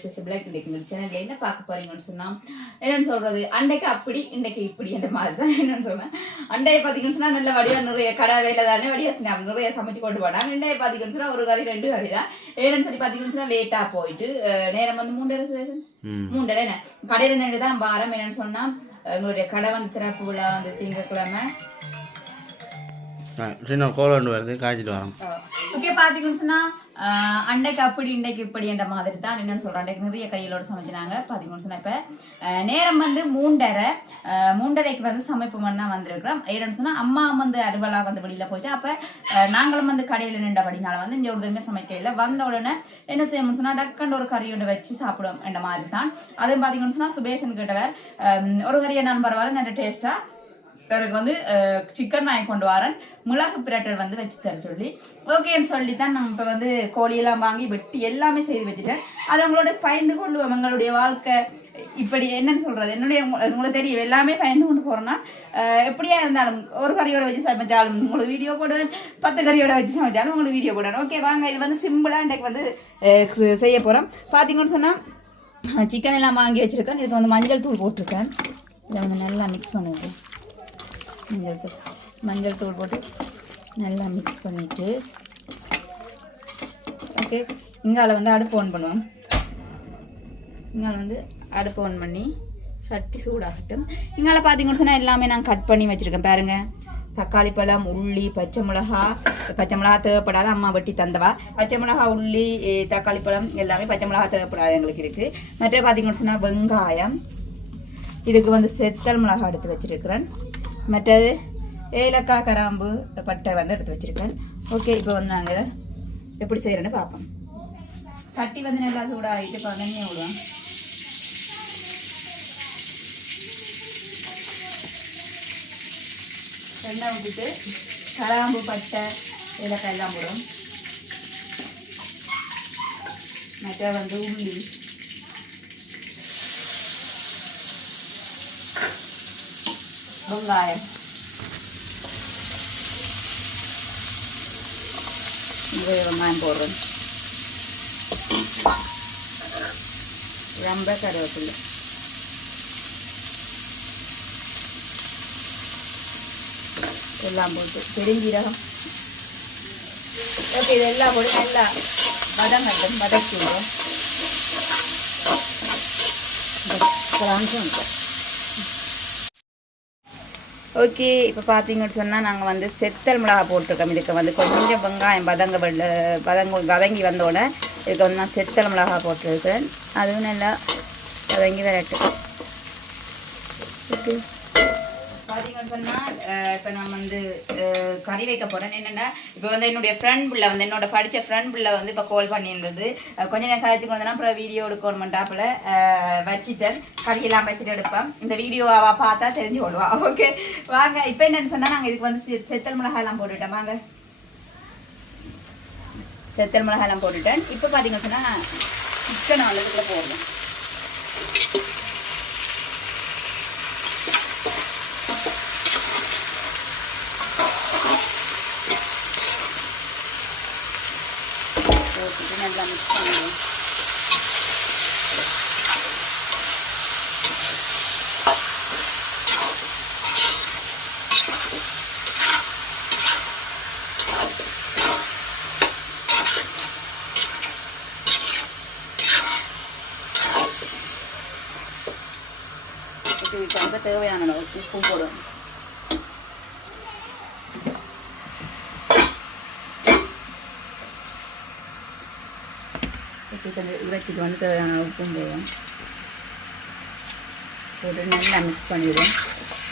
Welcome to SS black இன்னைக்கு இந்த சேனல்ல என்ன பார்க்க போறீங்கன்னு சொன்னா என்னன்னு சொல்றது? அன்னைக்கு அப்படி இன்னைக்கு இப்படி என்ற மாதிரி தான் என்னன்னு சொன்னேன் அண்டைய பார்த்தீங்கன்னு சொன்னா நல்ல வடிவா நிறைய கடை வேலை தானே வடிவா செஞ்சாங்க நிறைய சமைச்சு கொண்டு போனாங்க. இண்டைய பார்த்தீங்கன்னு சொன்னா ஒரு கறி ரெண்டு கறி தான். ஏன்னு சொல்லி பார்த்தீங்கன்னு சொன்னா லேட்டா போயிட்டு நேரம் வந்து மூன்றரை சுரேசன் மூன்றரை என்ன? கடையில நின்று தான் வாரம் என்னன்னு சொன்னா எங்களுடைய கடை வந்து திறப்பு விழா வந்து திங்கட்கிழமை ஆ, சின்ன கோல் ஒன்று வருது காய்ச்சிட்டு வரோம். ஓகே பாத்தீங்கன்னு சொன்னா ஆஹ், அன்னைக்கு அப்படி இன்றைக்கு இப்படி என்ற மாதிரி தான் என்னன்னு சொல்றேன். அன்றைக்கு நிறைய கையிலோட சமைச்சினாங்க. பார்த்தீங்கன்னு சொன்னால் இப்ப நேரம் வந்து மூண்டரை மூண்டரைக்கு வந்து சமைப்பு தான் வந்திருக்கிறோம். என்னன்னு சொன்னா அம்மா வந்து அறுவலா வந்து வெளியில போயிட்டு அப்ப நாங்களும் வந்து கடையில நின்றபடினால வந்து இங்க ஒரு தடவை இல்லை. வந்த உடனே என்ன செய்யணும்னு சொன்னா டக்குன்னு ஒரு கறி ஒன்று வச்சு சாப்பிடுவோம் என்ற மாதிரி தான் அதுவும் பாத்தீங்கன்னு சொன்னா சுபேஷன் கிட்டவர் ஒரு கறியை நான் பரவாயில்ல நல்ல டேஸ்டா எனக்கு வந்து சிக்கன் வாங்கி கொண்டு வரேன். மிளகு பிரட்டர் வந்து வச்சு தர சொல்லி. ஓகேன்னு சொல்லி தான் நம்ம இப்போ வந்து கோழியெல்லாம் வாங்கி வெட்டி எல்லாமே செய்து வச்சுட்டேன். அது அவங்களோட பயந்து கொண்டு அவங்களுடைய வாழ்க்கை இப்படி என்னன்னு சொல்றது? என்னுடைய உங்களுக்கு தெரியும் எல்லாமே பயந்து கொண்டு போறோம்னா எப்படியா இருந்தாலும் ஒரு கறியோட வச்சு சமைச்சாலும் உங்களுக்கு வீடியோ போடுவேன். பத்து கறியோட வச்சு சமைச்சாலும் உங்களுக்கு வீடியோ போடுவேன். ஓகே வாங்க இது வந்து சிம்பிளாக இன்றைக்கு வந்து செய்ய போகிறோம் பார்த்தீங்கன்னு சொன்னால் சிக்கன் எல்லாம் வாங்கி வச்சிருக்கேன். இதுக்கு வந்து மஞ்சள் தூள் போட்டிருக்கேன். இதை வந்து நல்லா மிக்ஸ் பண்ணுவேன் மஞ்சள் தூள் மஞ்சள் தூள் போட்டு நல்லா மிக்ஸ் பண்ணிவிட்டு ஓகே இங்கால வந்து அடுப்பு ஆன் பண்ணுவோம். இங்கால வந்து அடுப்பு ஆன் பண்ணி சட்டி சூடாகட்டும். இங்கால பார்த்தீங்கன்னு சொன்னால் எல்லாமே நான் கட் பண்ணி வச்சுருக்கேன் பாருங்க. தக்காளி பழம் உள்ளி பச்சை மிளகா பச்சை மிளகா தேவைப்படாத அம்மா வெட்டி தந்தவா. பச்சை மிளகா உள்ளி தக்காளி பழம் எல்லாமே பச்சை மிளகா தேவைப்படாத எங்களுக்கு இருக்குது மற்ற பார்த்தீங்கன்னு சொன்னால் வெங்காயம். இதுக்கு வந்து செத்தல் மிளகா எடுத்து வச்சிருக்கிறேன். மற்றது ஏலக்காய் கராம்பு பட்டை வந்து எடுத்து வச்சுருக்கேன். ஓகே இப்போ வந்து நாங்கள் இதை எப்படி செய்கிறேன்னு பார்ப்போம். சட்டி வந்து நல்லா சூடாகிட்டு இப்போ எண்ணெய் விடுவோம். எண்ணெய் விட்டுட்டு கராம்பு பட்டை ஏலக்காய் எல்லாம் போடும் மற்ற வந்து உள்ளி வெங்காயம் நிறைய வெங்காயம் போடுறேன் ரொம்ப கருவேப்பிலை எல்லாம் போட்டு பெருஞ்சீரகம் ஓகே இதெல்லாம் போட்டு நல்லா வதங்கட்டும் வதக்கி விடுவோம் ஓகே இப்போ பார்த்தீங்கன்னு சொன்னால் நாங்கள் வந்து செத்தல் மிளகா போட்டிருக்கோம். இதுக்கு வந்து கொஞ்சம் வெங்காயம் வதங்க வெள்ள வதங்க வதங்கி வந்தோடனே இதுக்கு வந்து நான் செத்தல் மிளகா போட்டிருக்கேன். அதுவும் நல்லா வதங்கி வரட்டும். ஓகே. பார்த்தீங்கன்னு சொன்னால் இப்போ நான் வந்து அஹ், கறி வைக்க போகிறேன் என்னென்னா இப்போ வந்து என்னுடைய ஃப்ரெண்ட் பிள்ளை வந்து என்னோட படித்த ஃப்ரெண்ட் பிள்ளை வந்து இப்போ கால் பண்ணியிருந்தது. கொஞ்ச நேரம் கழிச்சு கொண்டனா அப்புறம் வீடியோ எடுக்கணுமெண்டாப்புல வச்சுட்டேன். கறியெல்லாம் வச்சுட்டு எடுப்பேன். இந்த வீடியோவை பார்த்தா தெரிஞ்சு கொள்வா. ஓகே வாங்க இப்போ என்னன்னு சொன்னால் நாங்கள் இதுக்கு வந்து செத்தல் மிளகாயெல்லாம் போட்டுட்டேன் வாங்க. செத்தல் மிளகாயெல்லாம் போட்டுட்டேன். இப்போ பார்த்தீங்கன்னு சொன்னால் சிக்கன் அளவுக்குள்ளே போடுறேன் போட்டுட்டு நல்லா மிக்ஸ் பண்ணுவோம் இதுக்கு வந்து தேவையான அளவு உப்பு போடும் இறைச்சிக்கு வந்து தேவையான உப்பும் போடும் போட்டு நல்லா மிக்ஸ் பண்ணிவிடும்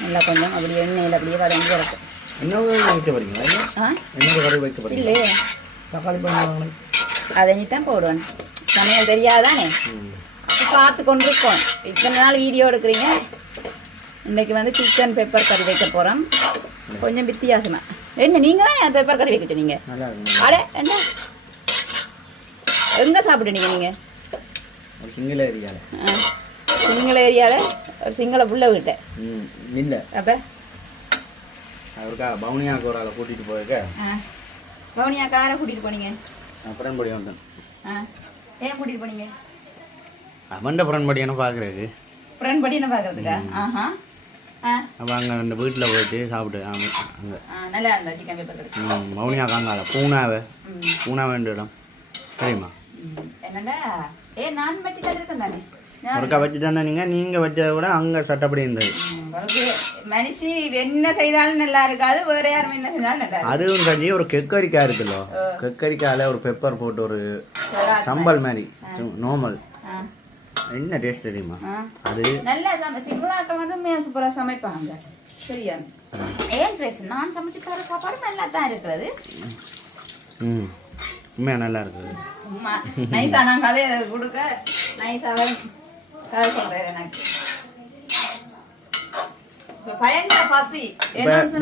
நல்லா கொஞ்சம் அப்படியே எண்ணெயில் அப்படியே வதங்கி வரட்டும். என்ன வைக்க இல்லை ஆ? என்ன கறி வைக்க போறீங்க? இல்லையே. தக்காளி பழம் அதை நீ தான் போடுவேன். சமையல் தெரியாதானே? பார்த்து கொண்டிருக்கோம். இத்தனை நாள் வீடியோ எடுக்கிறீங்க. இன்னைக்கு வந்து சிக்கன் பெப்பர் கறி வைக்க போகிறோம் கொஞ்சம் வித்தியாசமா. என்ன நீங்கள் தான் பெப்பர் கறி வைக்க சொன்னீங்க? அடே என்ன? எங்கே சாப்பிட்டீங்க நீங்கள் சிங்கிள் ஏரியாவில் சிங்கள ஏரியாவில் ஒரு சிங்கள புள்ள வீட்டை. ம் இல்லை அப்போ? அவருக்கா பவுனியாவுக்கு ஒரு ஆளை கூட்டிகிட்டு போயிருக்க? பவுனியா காரை கூட்டிகிட்டு போனீங்க? அப்புறம் படி வந்தேன். ஆ ஏன் கூட்டிட்டு போனீங்க? அவன்ட ஃப்ரெண்ட் படியான பார்க்குறதுக்கு ஃப்ரெண்ட் படி என்ன பார்க்கறதுக்கா ஆஹா. அப்போ அங்கே அந்த வீட்டில் போயிட்டு சாப்பிட்டு ஆமாம் அங்கே. நல்லா இருந்தா சிக்கன் பேப்பர் ம், மௌனியா காங்கால பூனாவை பூனாவேன்ற இடம். சரிம்மா. என்னடா ஏ நான் பற்றி இருக்கேன் தானே? ஒருக்கா வச்சு தானே நீங்கள் நீங்கள் வச்சதை விட அங்கே சட்டப்படி இருந்தது. மனுஷி என்ன செய்தாலும் நல்லா இருக்காது வேற யாரும் என்ன செஞ்சாலும் நல்லா அதுவும் கஞ்சி ஒரு கெக்கரிக்காய் இருக்குல்லோ? கெக்கரிக்காயில் ஒரு பெப்பர் போட்டு ஒரு சம்பல் மாதிரி. நார்மல் என்ன டேஸ்ட் தெரியுமா. அது? நல்லா சமை சிங்களாக்கள் வந்து சூப்பராக சமைப்பாங்க. சரியா? ஏன் ட்ரெஸ் நான் சமைச்சு சாப்பாடு நல்லா தான் இருக்கிறது. ம். உண்மையாக நல்லா இருக்குது. சும்மா நைஸா நான் கதையை கொடுக்க நைஸாக கதை எனக்கு.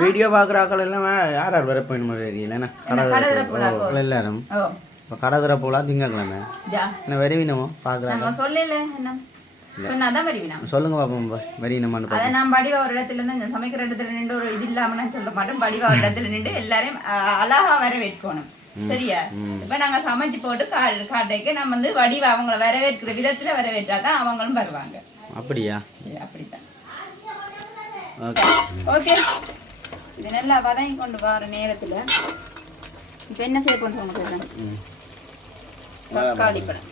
வீடியோ பார்க்குற ஆக்கள் எல்லாம் யார் யார் வர போயிடுமா தெரியல. என்ன? கடை எல்லாரும். இப்போ கடை திறப்புலாம் திங்கக்கிழமை ஜா. என்ன வெறிவினமோ? பார்க்குறாங்க. நம்ம சொல்லல என்ன? சொன்னாதான் வருவினா சொல்லுங்க பாப்போம் அதை நான் படிவா ஒரு இடத்துல இருந்து சமைக்கிற இடத்துல நின்று ஒரு இது இல்லாம நான் சொல்ல மாட்டேன். படிவா ஒரு இடத்துல நின்று எல்லாரையும் அழகா வர வைக்கணும் சரியா? இப்ப நாங்க சமைச்சு போட்டு காட்டைக்கு நம்ம வந்து வடிவா அவங்கள வரவேற்கிற விதத்துல வரவேற்றாதான் அவங்களும் வருவாங்க. அப்படியா? அப்படித்தான். ஓகே. இது நல்லா வதங்கி கொண்டு வர நேரத்துல இப்ப என்ன செய்ய போறோம் தக்காளி பழம்.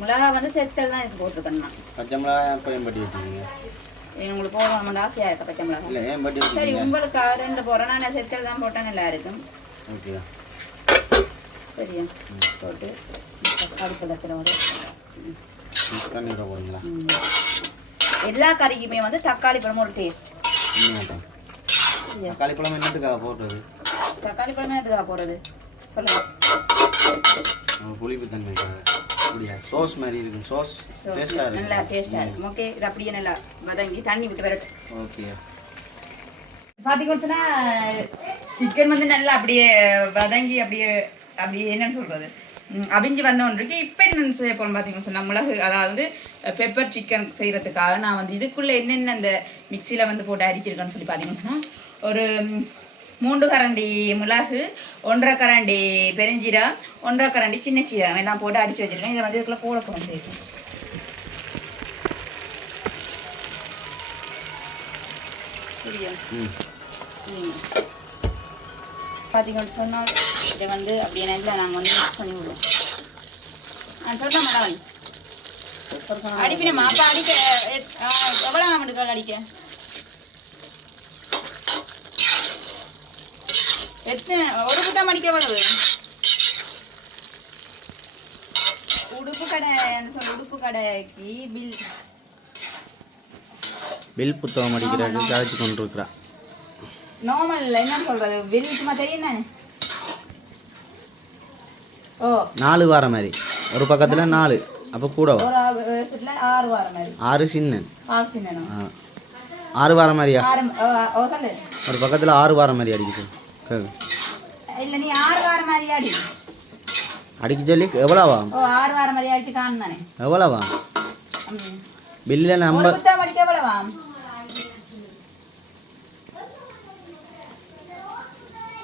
மிளகா வந்து செத்தல் தான் இது போட்டிருக்கேன் பச்சை மிளகாய் எப்போ ஏன் பட்டி வச்சுக்கீங்க உங்களுக்கு போகணும்னு ஆசையா இருக்க பச்சை மிளகா? இல்லை ஏன் பட்டி சரி உங்களுக்கு ரெண்டு போறேன் நான் செத்தல் தான் போட்டேன் நல்லா இருக்கும் ஓகே. சரியா போட்டு தக்காளி பழத்தில் ஒரு. எல்லா கறிக்குமே வந்து தக்காளி பழம் ஒரு டேஸ்ட் தக்காளி பழம் என்னத்துக்காக போட்டது தக்காளி பழமே எதுக்காக போறது சொல்லுங்க. புளிப்பு தன்மைக்காக அப்படியா? சோஸ் மாதிரி இருக்கும். சோஸ் So, டேஸ்டாக நல்லா டேஸ்டா இருக்கும். ஓகே இது அப்படியே நல்லா வதங்கி தண்ணி விட்டு வரட்டும். ஓகே பார்த்தீங்கன்னா சிக்கன் வந்து நல்லா அப்படியே வதங்கி அப்படியே அப்படியே என்னன்னு சொல்றது? ம், அவிஞ்சு வந்தோன்றிருக்கு இப்போ என்னென்னு செய்ய போகிறோம் பார்த்தீங்கன்னு சொன்னால் மிளகு அதாவது பெப்பர் சிக்கன் செய்கிறதுக்காக நான் வந்து இதுக்குள்ளே என்னென்ன அந்த மிக்சியில் வந்து போட்டு அடிச்சிருக்கேன்னு சொல்லி பார்த்தீங்கன்னு சொன்னால் ஒரு மூன்று கரண்டி மிளகு ஒன்றரை கரண்டி பெருஞ்சீரகம் ஒன்றரை கரண்டி சின்ன சீரகம் எல்லாம் போட்டு அடித்து வச்சிருக்கேன். இதை வந்து இதுக்குள்ளே போட போகிறேன் சேர்த்து சரியா ம். பார்த்தீங்கன்னு சொன்னால் இதை வந்து அப்படியே நல்லா நாங்கள் வந்து மிக்ஸ் பண்ணி விடுவோம். நான் சொல்கிறேன் மேடம். அடிப்பினமா அப்போ அடிக்க எவ்வளோ ஆமண்டுக்கால் அடிக்க? எத்தனை ஒரு புத்தம் அடிக்க எவ்வளவு? உடுப்பு கடை சொல்ல உடுப்பு கடைக்கு பில் பில் புத்தகம் அடிக்கிறதுக்கு கதைச்சு கொண்டு இருக்கிறா நார்மல் என்ன சொல்றது? பில் சும்மா தெரியும் தானே? ஓ. நாலு வார மாதிரி. ஒரு பக்கத்தில் நாலு. அப்போ கூட ஆறு வாரம் மாதிரி. ஆறு சின்ன. ஆறு வாரம் மாதிரியா? ஒரு பக்கத்தில் ஆறு வாரம் மாதிரி அடிக்குது. இல்ல நீ ஆறு வாரம் மாதிரி அடி? அடிக்க சொல்லி எவ்வளோவா? ஆறு வாரம் மாதிரி அடிச்சு காணும் தானே? எவ்வளோவா. பில்லில் நம்ம அடிக்க எவ்வளவா?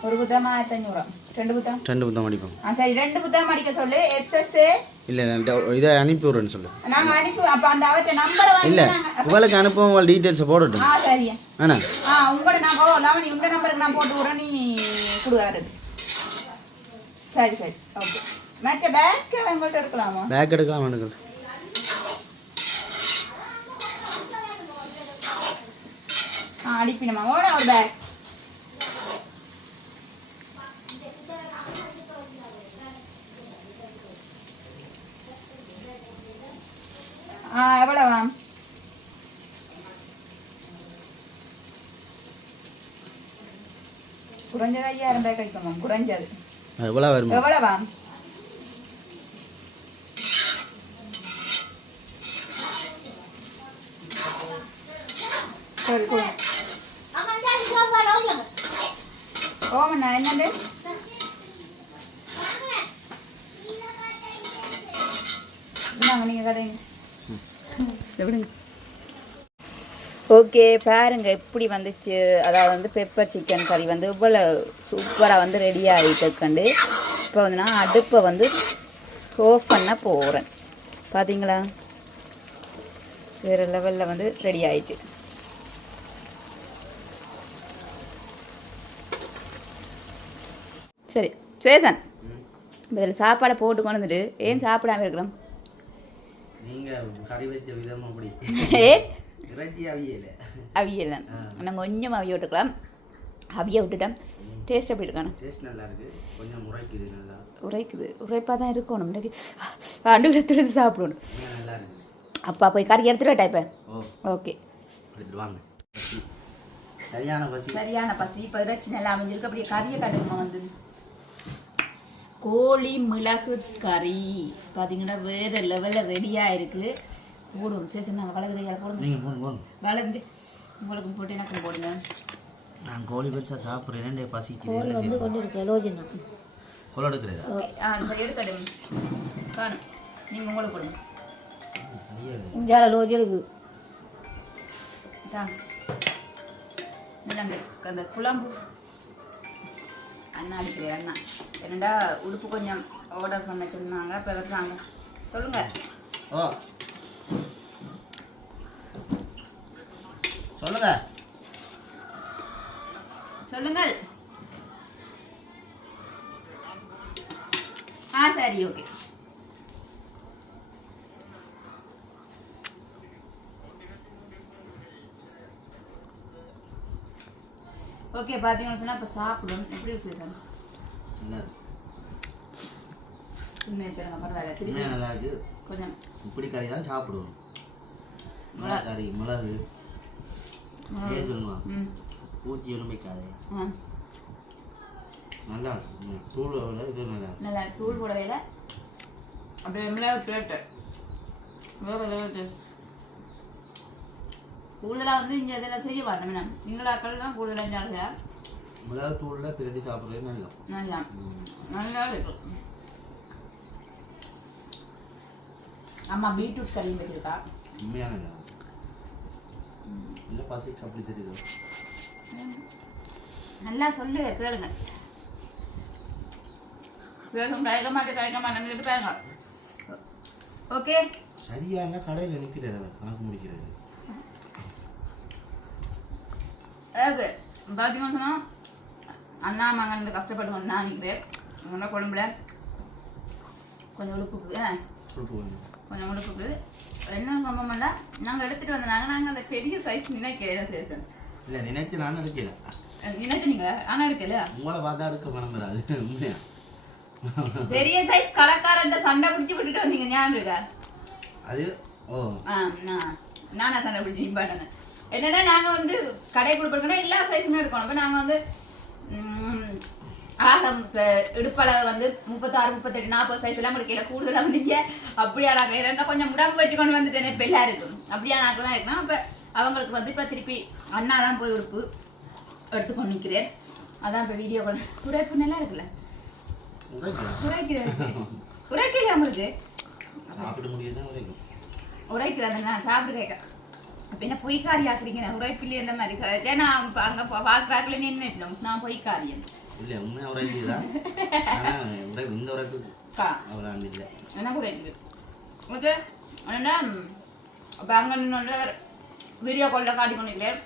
ஒரு புத்தகம் ஆயிரத்தி அஞ்சூறு ரெண்டு புத்தகம்? ரெண்டு புத்தகம் அடிப்போம். ஆ சரி ரெண்டு புத்தகம் அடிக்க சொல்லு. எஸ்எஸ்ஏ இல்லை இதை அனுப்பி விட்றேன்னு சொல்லு. நாங்க அனுப்பி அப்ப அந்த அவற்றை நம்பரை இல்லை நாங்க இவளுக்கு அனுப்புவோம் உங்கள் டீட்டெயில்ஸை போடட்டும் ஆ சரியா. வேணா ஆ உங்களோட நான் ஓ லவனி உங்களோட நம்பருக்கு நான் போட்டு விட்றேன் நீ கொடுக்காரு சரி சரி ஓகே மற்ற பேக் உங்கள்கிட்ட எடுக்கலாமா? பேக் எடுக்கலாம் எடுக்கலாம். ஆ அடிப்பினமா ஓட ஒரு பேக் எவ்வளவா? குறைஞ்சது ஐயாயிரம் பேக் கிடைக்குமா குறைஞ்சது. எவ்வளோ வருமா? எவ்வளவா? சரி கொடுங்க ஓமண்ணா என்னது? இந்தாங்க நீங்க கதைங்க விடுங்க. ஓகே பாருங்க எப்படி வந்துச்சு. அதாவது வந்து பெப்பர் சிக்கன் கறி வந்து இவ்வளோ சூப்பராக வந்து ரெடி ஆகிட்டு கண்டு இப்போ வந்து நான் அடுப்பை வந்து ஆஃப் பண்ண போகிறேன் பார்த்தீங்களா வேறு லெவலில் வந்து ரெடி ஆயிடுச்சு சரி சேசன் இதில் சாப்பாடை போட்டு கொண்டு வந்துட்டு ஏன் சாப்பிடாம இருக்கிறோம் நீங்க கறி வச்ச விதம் அப்படி ஏ இறைச்சி அவியல. நாங்கள் கொஞ்சம் அவிய விட்டுக்கலாம். அவிய விட்டுட்டோம். டேஸ்ட் எப்படி இருக்கானு டேஸ்ட் நல்லா இருக்கு. கொஞ்சம் முறைக்குது நல்லா. உரைக்குது. உரைப்பாக தான் இருக்கணும். இன்றைக்கு ஆண்டு எடுத்துட்டு சாப்பிடணும். நல்லா இருக்கு. அப்பா போய் கறி எடுத்துட்டு ஓ. ஓகே. எடுத்துட்டு சரியான பசி. சரியான பசி. இப்போ இறைச்சி நல்லா அமைஞ்சிருக்கு. அப்படியே கறியை கட்டுமா வந்து? கோழி மிளகு கறி. பார்த்தீங்கன்னா வேறு லெவலில் ரெடியாக இருக்குது. போடுவோம். சரி சரி நாங்கள் வளர்க்குற யாரை போடுங்க. வளர்ந்து உங்களுக்கும் போட்டு எனக்கும் போடுங்க? நான் கோழி பெருசா சாப்பிட்றேன் கோல் என்ன வந்து? கொண்டு இருக்கிற லோஜனா கோல் எடுக்கிறதா ஓகே. ஆ சரி எடுக்கட்டும் காணும். நீங்கள் உங்களுக்கு கொடுங்க இந்தியால லோஜ் இருக்கு தாங்க அந்த அந்த குழம்பு. அண்ணா அடிக்கிறேன் அண்ணா என்னடா உடுப்பு கொஞ்சம் ஆர்டர் பண்ண சொன்னாங்க. இப்போ வந்தாங்க சொல்லுங்க. ஓ. சொல்லுங்க. சொல்லுங்கள். ஆ சரி ஓகே ஓகே பார்த்தீங்கன்னு சொன்னால் இப்போ சாப்பிடும். எப்படி சார் நல்லா இன்னும் பரவாயில்ல. உண்மையா நல்லா இருக்கு. கொஞ்சம். இப்படி கறி தான் சாப்பிடுவோம். மிளகு. கறி மிளகு. ம். பூச்சி எலும்பிக்காது ஆ. நல்லா இருக்கு. தூள் இது நல்லா நல்லா தூள் போடவே அப்படியே மிளகு பிளேட்டு வேறு லெவல் டேஸ்ட் கூடுதலாக வந்து இங்கே இதெல்லாம் செய்ய மாட்டோம். நான் சிங்களாக்கள் தான் கூடுதலாக சாப்பிடுங்க மிளகு தூளில் பிரதி சாப்பிட்றது நல்லா. நல்லா நல்லா இருக்கும் அம்மா பீட்ரூட் கறியும் வச்சிருக்கா? உண்மையான இல்லை பசிக்கு அப்படி தெரியுது. நல்லா சொல்லு கேளுங்க. கேட்கும் கேட்க மாட்டேன் கேட்க மாட்டேன்னு பேங்க ஓகே? சரியான கடையில் நிற்கிறது கணக்கு முடிக்கிறது. அதாவது பார்த்தீங்கன்னா சொன்னால் அண்ணா மகன் கஷ்டப்பட்டு ஒன்றா நிற்கிறேன் உங்களோட குழம்புல கொஞ்சம் உடுப்புக்கு கொஞ்சம் உடுப்புக்கு. என்ன சம்பவம்ல நாங்கள் எடுத்துகிட்டு வந்தாங்க நாங்கள் அந்த பெரிய சைஸ் நினைக்கிறேன் சேசன் இல்லை நினைச்சு நான் எடுக்கல. நினைச்சு நீங்கள் ஆனால் எடுக்கல. உங்களை பார்த்தா எடுக்க மனம் வராது உண்மையா? பெரிய சைஸ் கடைக்காரன்ட்ட சண்டை பிடிச்சி விட்டுட்டு வந்தீங்க ஞாபகம் இருக்கா? அது ஓ. ஆ நான் நானா சண்டை பிடிச்சி நிப்பாட்டேன் என்னன்னா நாங்க வந்து கடை கொடுப்போம்னா எல்லா சைஸுமே எடுக்கணும். இப்போ நாங்க வந்து ம், ஆக இப்போ இடுப்பளவு வந்து முப்பத்தாறு முப்பத்தெட்டு நாற்பது சைஸ் எல்லாம் முடிக்கல கூடுதலா வந்தீங்க அப்படியா நாங்க இருந்தா கொஞ்சம் உடம்பு வச்சு கொண்டு வந்துட்டேன் இப்போ எல்லாருக்கும். அப்படியா நாக்கு தான் இருக்கணும் அப்ப அவங்களுக்கு வந்து இப்போ திருப்பி அண்ணா தான் போய் உடுப்பு எடுத்துக்கொண்டு நிற்கிறேன் அதான் இப்போ வீடியோ கால் குறைப்பு நல்லா இருக்குல்ல? குறைக்கிறேன் குறைக்கல உங்களுக்கு? நான் சாப்பிட்டு கேட்க. அப்ப என்ன பொய்க்காரி ஆக்குறீங்க உரைப்பிள்ளை இந்த மாதிரி கதை நான் அங்க பார்க்கறாக்குள்ள நின்றுட்டோம் நான் பொய்க்காரியன். இல்லை உண்மையாக உரைச்சி தான் உரை இந்த உரைப்பு இல்லை. என்ன குறைக்கு ஓகே என்னன்னா அங்கே வீடியோ காலில் காட்டி கொண்டிருக்கேன்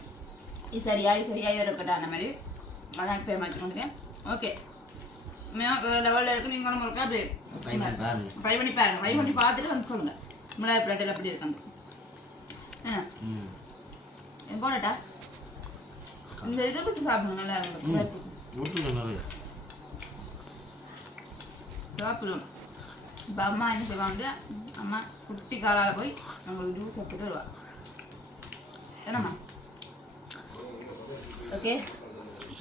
இது சரியா இது சரியா இது இருக்கட்டும் அந்த மாதிரி. அதான் இப்போ மாற்றி கொண்டிருக்கேன் ஓகே வேறு லெவலில் இருக்கு. நீங்களும் இருக்கா அப்படி ட்ரை பண்ணி பாருங்க. ட்ரை பண்ணி பார்த்துட்டு வந்து சொல்லுங்க. மிளகாய் பிளட்டில் அப்படி இருக்காங்க போடட்டா? இந்த இதை விட்டு சாப்பிடுங்க நல்லா இருக்கும். சாப்பிடும் இப்போ அம்மா என்ன செய்வாங்க? அம்மா குட்டி காலால் போய் நம்மளுக்கு ஜூஸ் எடுத்துட்டு வருவா. என்னம்மா? ஓகே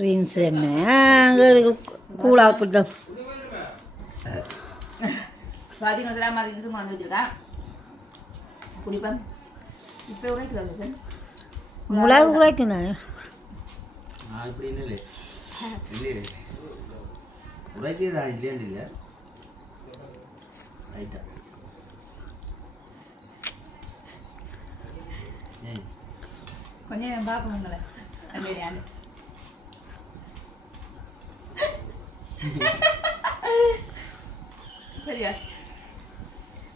ரீன்ஸ் என்ன? அங்கே கூலாக கொடுத்தோம் பார்த்தீங்கன்னா மாதிரி இன்சு கொண்டு வச்சுருக்கா. குடிப்பேன் இப்போ உரைக்கிறாங்க சார் மிளகு குறைக்கணும் நான் இப்படி இல்லை இல்லையே உரைச்சி தான் இல்லையாண்டு இல்லை ரைட்டா ஏய் கொஞ்சம் நேரம் பார்ப்போம் உங்களை அப்படியாண்டு சரியா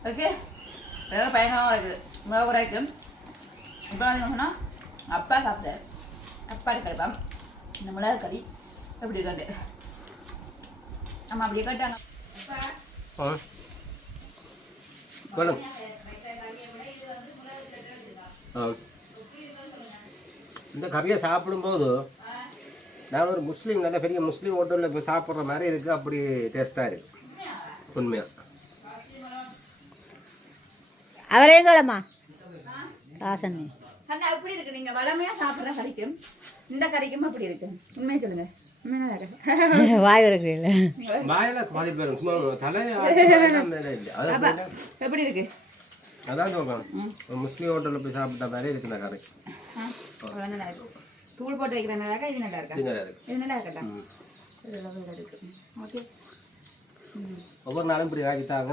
ஓகே ஏதோ பயங்கரமாக இருக்குது மிளகு குறைக்கு இப்போ வந்து சொன்னால் அப்பா சாப்பிட்டாரு அப்பா கிடைப்பான் இந்த மிளகு கறி எப்படி இருக்காண்டு ஆமாம் அப்படியே கேட்டாங்க இந்த கறியை சாப்பிடும்போது நான் ஒரு முஸ்லீம் நல்ல பெரிய முஸ்லீம் ஹோட்டலில் போய் சாப்பிட்ற மாதிரி இருக்குது அப்படி டேஸ்ட்டாக இருக்கு. உண்மையாக அவரே கிளமா ராசன் அண்ணா எப்படி இருக்கு? நீங்க வளமையா சாப்பிடுற கறிக்கும் இந்த கறிக்கும் அப்படி இருக்கு. உண்மையை சொல்லுங்க. இருக்கு வாய் வாயில பாதி பேரும் சும்மா தலையை எப்படி இருக்கு? அதான் முஸ்லீம் ஹோட்டலில் போய் சாப்பிட்ட மாதிரி இருக்கு இந்த கறி. தூள் போட்டு வைக்கிற நல்லா இருக்கா. இது நல்லா இருக்கா? இது நல்லா இருக்கு. இது நல்லா இருக்கட்டா? இது நல்லா இருக்கு. ஓகே. ஒவ்வொரு நாளும் இப்படி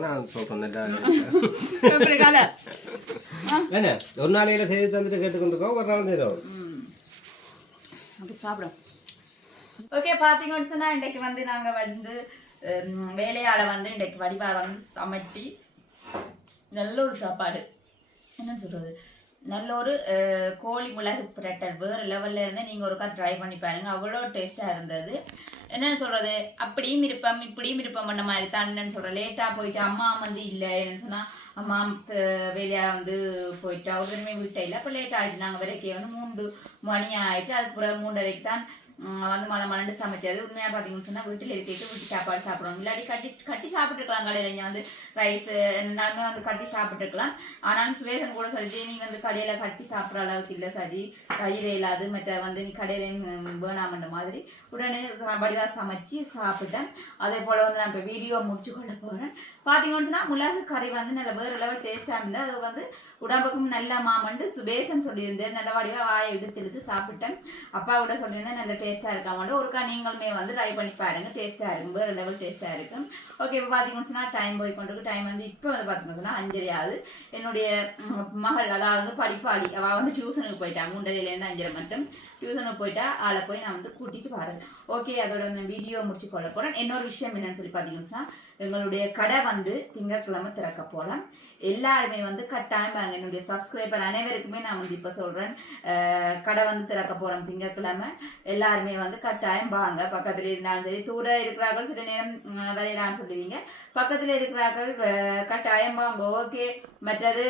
நான் நல்லா. எப்படி கால என்ன? ஒரு நாளையில செய்து தந்துட்டு கேட்டுக்கொண்டிருக்கோம் ஒரு நாள் செய்கிறோம் ம். அப்படி சாப்பிடும். ஓகே பார்த்தீங்கன்னு சொன்னா இன்றைக்கு வந்து நாங்க வந்து வேலையாள வந்து இன்றைக்கு வடிவா வந்து சமைச்சு நல்ல ஒரு சாப்பாடு. என்ன சொல்றது? நல்ல ஒரு கோழி மிளகு பிரட்டர் வேறு லெவல்ல இருந்து நீங்கள் ஒருக்கா ட்ரை பண்ணி பாருங்கள் அவ்வளோ டேஸ்ட்டாக இருந்தது. என்ன சொல்கிறது அப்படியும் இருப்பம் இப்படியும் இருப்பம் பண்ண மாதிரி தான். என்னன்னு சொல்கிறேன் லேட்டாக போயிட்டு அம்மா வந்து இல்லை என்னன்னு சொன்னால் அம்மா வேலையாக வந்து போயிட்டா அவருமே வீட்டை இல்லை. அப்போ லேட் ஆகிட்டு நாங்கள் வரைக்கும் வந்து மூன்று மணி ஆகிட்டு அதுக்கு பிறகு மூன்றரைக்கு தான் வந்து மழை மலண்டு சமைச்சது உண்மையாக பார்த்தீங்கன்னு சொன்னால் வீட்டில் இருக்கிட்டு வீட்டு சாப்பாடு சாப்பிடுவோம் இல்லாட்டி கட்டி கட்டி சாப்பிட்டுருக்கலாம் கடையில். இங்கே வந்து ரைஸ் எல்லாமே வந்து கட்டி சாப்பிட்டுருக்கலாம். ஆனாலும் சுவேசன் கூட சரி நீ வந்து கடையில் கட்டி சாப்பிட்ற அளவுக்கு இல்லை சரி தயிர் இல்லாது மற்ற வந்து நீ கடையில் வேணாமன்ற மாதிரி. உடனே வடிவாக சமைச்சு சாப்பிட்டேன். அதே போல் வந்து நான் இப்போ வீடியோ முடிச்சு கொள்ள போகிறேன் பார்த்தீங்கன்னு சொன்னால் மிளகு கறி வந்து நல்ல வேறு லெவல் டேஸ்ட்டாக இருந்தது. அது வந்து உடம்புக்கும் நல்ல மாமண்டு சுபேசன் சொல்லியிருந்தேன். நல்ல வடிவாக வாயை எடுத்து எடுத்து சாப்பிட்டேன். அப்பா கூட சொல்லியிருந்தேன் நல்ல டேஸ்ட்டாக இருக்காமண்டு ஒருக்கா நீங்களுமே வந்து ட்ரை பண்ணி பாருங்க. டேஸ்ட்டாக இருக்கும் வேறு லெவல் டேஸ்ட்டாக இருக்கும் ஓகே இப்போ பார்த்தீங்கன்னு சொன்னால் டைம் போய் கொண்டிருக்கு. டைம் வந்து இப்போ வந்து பார்த்தீங்கன்னு சொன்னால் அஞ்சரை ஆகுது. என்னுடைய மகள் அதாவது படிப்பாளி. அவள் வந்து டியூஷனுக்கு போயிட்டாங்க மூன்றரைலேருந்து அஞ்சரை மட்டும். டியூஷனுக்கு போயிட்டா ஆளை போய் நான் வந்து கூட்டிட்டு வரேன். ஓகே அதோட வந்து வீடியோ முடிச்சு கொள்ள போகிறேன் இன்னொரு விஷயம் என்னன்னு சொல்லி பார்த்தீங்கன்னா எங்களுடைய கடை வந்து திங்கட்கிழமை திறக்க போகிறோம் எல்லாருமே வந்து கட்டாயம் பாருங்க என்னுடைய சப்ஸ்கிரைபர் அனைவருக்குமே நான் வந்து இப்போ சொல்கிறேன் கடை வந்து திறக்க போகிறோம் திங்கட்கிழமை. எல்லாருமே வந்து கட்டாயம் வாங்க. பக்கத்தில் இருந்தாலும் சரி தூர இருக்கிறார்கள் சில நேரம் வரையலாம்னு வரையலான்னு சொல்லுவீங்க. பக்கத்தில் இருக்கிறார்கள் கட்டாயம் வாங்க. ஓகே மற்றது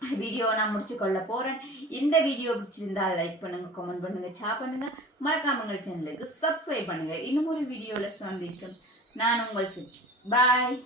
வீடியோ நான் முடிச்சு கொள்ள போறேன். இந்த வீடியோ பிடிச்சிருந்தா லைக் பண்ணுங்க கமெண்ட் பண்ணுங்க ஷேர் பண்ணுங்க. மறக்காம எங்கள் சேனலுக்கு சப்ஸ்கிரைப் பண்ணுங்க. இன்னும் ஒரு வீடியோல சந்திக்கும். நான் உங்கள் பாய்